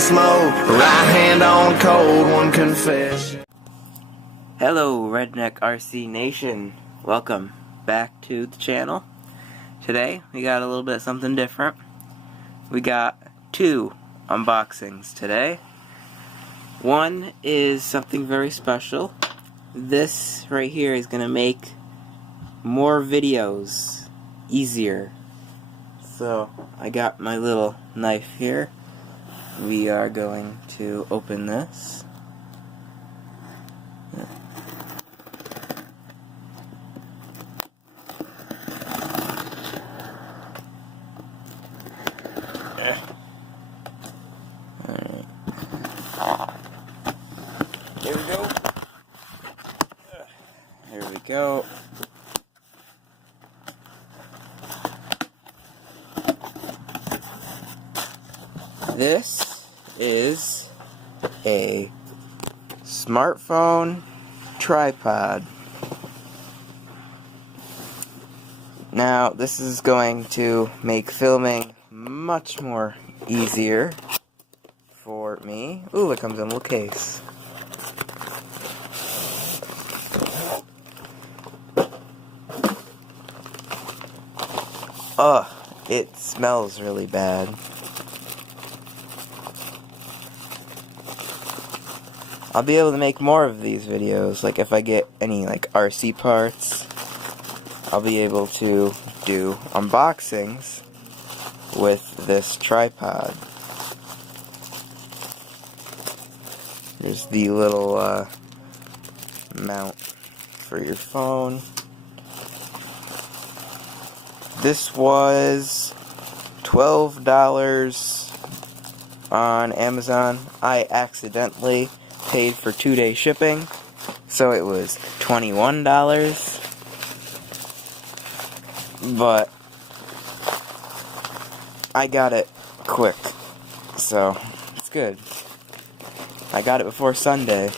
fast mode, right hand on cold, one confession. Hello Redneck RC Nation, welcome back to the channel. Today we got a little bit something different. We got two unboxings today. One is something very special. This right here is going to make more videos easier. So I got my little knife here. We are going to open this. There we go. There we go. This is a smartphone tripod. Now, this is going to make filming much more easier for me. Ooh, it comes in a little case. Ugh, it smells really bad. I'll be able to make more of these videos, like if I get any like RC parts, I'll be able to do unboxings with this tripod. There's the little mount for your phone. This was $12 on Amazon. I accidentally paid for 2-day shipping, so it was $21. But I got it quick, so it's good. I got it before Sunday,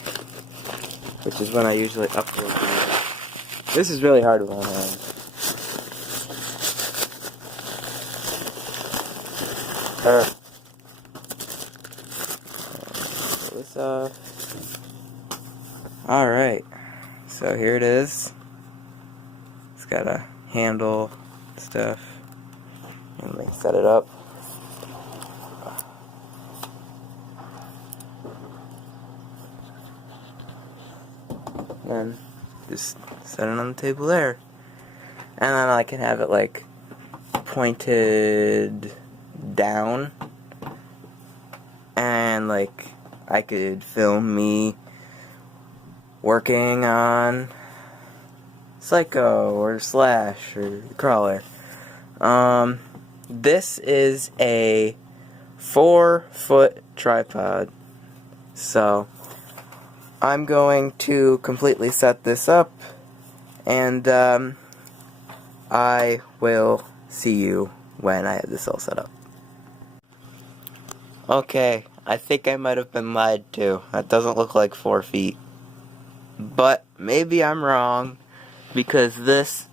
which is when I usually upload videos. This is really hard with my hand. Pull this off. Alright, so here it is. It's got a handle stuff. And let me set it up. And just set it on the table there. And then I can have it like pointed down. And like I could film me working on Psycho or Slash or Crawler. This is a 4-foot tripod. So I'm going to completely set this up, and I will see you when I have this all set up. Okay, I think I might have been lied to. That doesn't look like 4 feet. But maybe I'm wrong, because this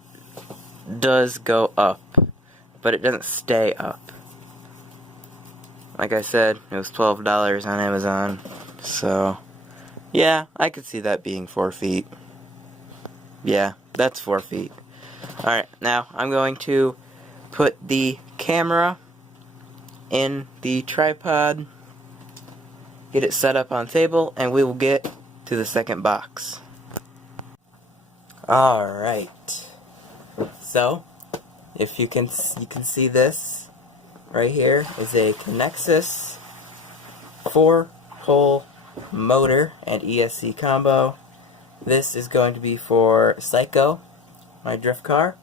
does go up, but it doesn't stay up. Like I said, it was $12 on Amazon, so yeah, I could see that being 4 feet. Yeah, that's 4 feet. Alright, now I'm going to put the camera in the tripod, get it set up on the table, and we will get to the second box. Alright, so if you can see this right here is a Connexus 4-pole motor and ESC combo. This is going to be for Psycho, my drift car.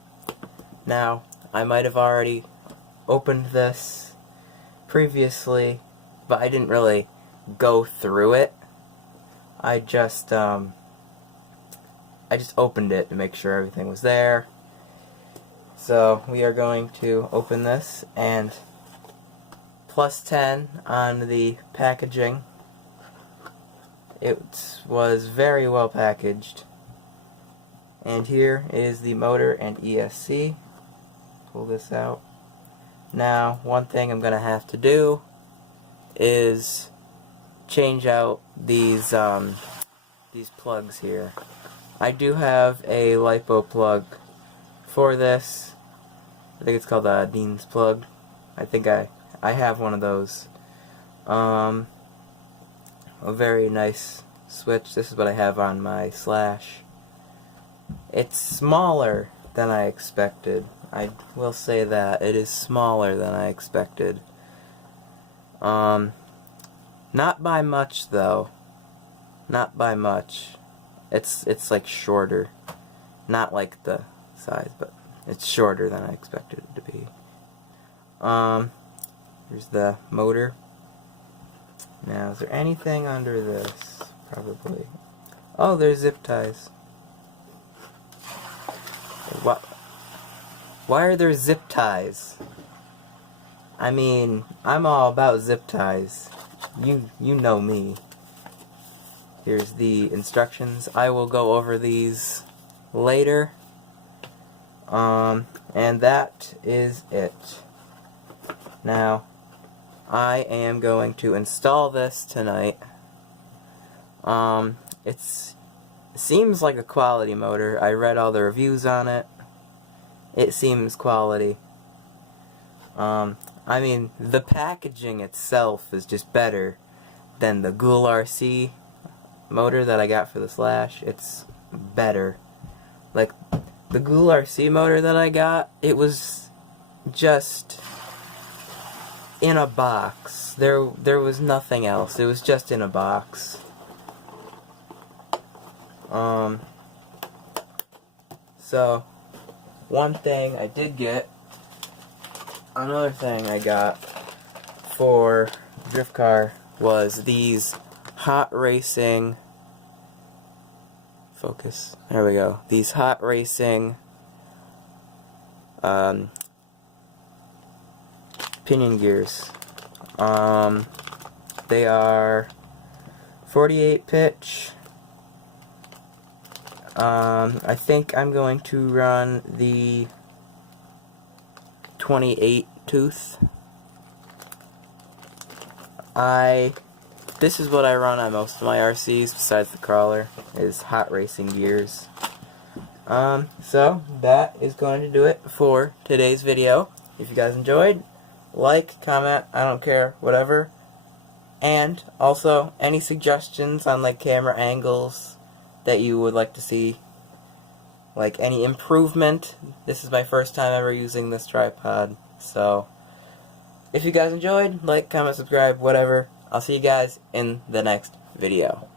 Now, I might have already opened this previously, but I didn't really go through it. I just opened it to make sure everything was there. So we are going to open this, and +10 on the packaging. It was very well packaged. And here is the motor and ESC. Pull this out. Now, one thing I'm going to have to do is change out these plugs here. I do have a LiPo plug for this. I think it's called a Dean's plug. I think I have one of those. A very nice switch. This is what I have on my Slash. It's smaller than I expected. I will say that. It is smaller than I expected. Not by much though. Not by much. It's like shorter. Not like the size, but it's shorter than I expected it to be. Here's the motor. Now, is there anything under this? Probably. Oh, there's zip ties. What? Why are there zip ties? I mean, I'm all about zip ties. You know me. Here's the instructions. I will go over these later. And that is it. Now, I am going to install this tonight. It seems like a quality motor. I read all the reviews on it. It seems quality. I mean, the packaging itself is just better than the Ghoul RC motor that I got for the Slash. It's better. Like, the Ghoul RC motor that I got, it was just in a box. There was nothing else. It was just in a box. So, one thing I did get, another thing I got for Drift Car was these Hot Racing, focus, there we go, these Hot Racing pinion gears. They are 48 pitch. I think I'm going to run the 28 tooth. This is what I run on most of my RCs besides the crawler, is Hot Racing gears. So that is going to do it for today's video. If you guys enjoyed, like, comment, I don't care, whatever. And also any suggestions on like camera angles that you would like to see, like any improvement. This is my first time ever using this tripod, so if you guys enjoyed, like, comment, subscribe, whatever. I'll see you guys in the next video.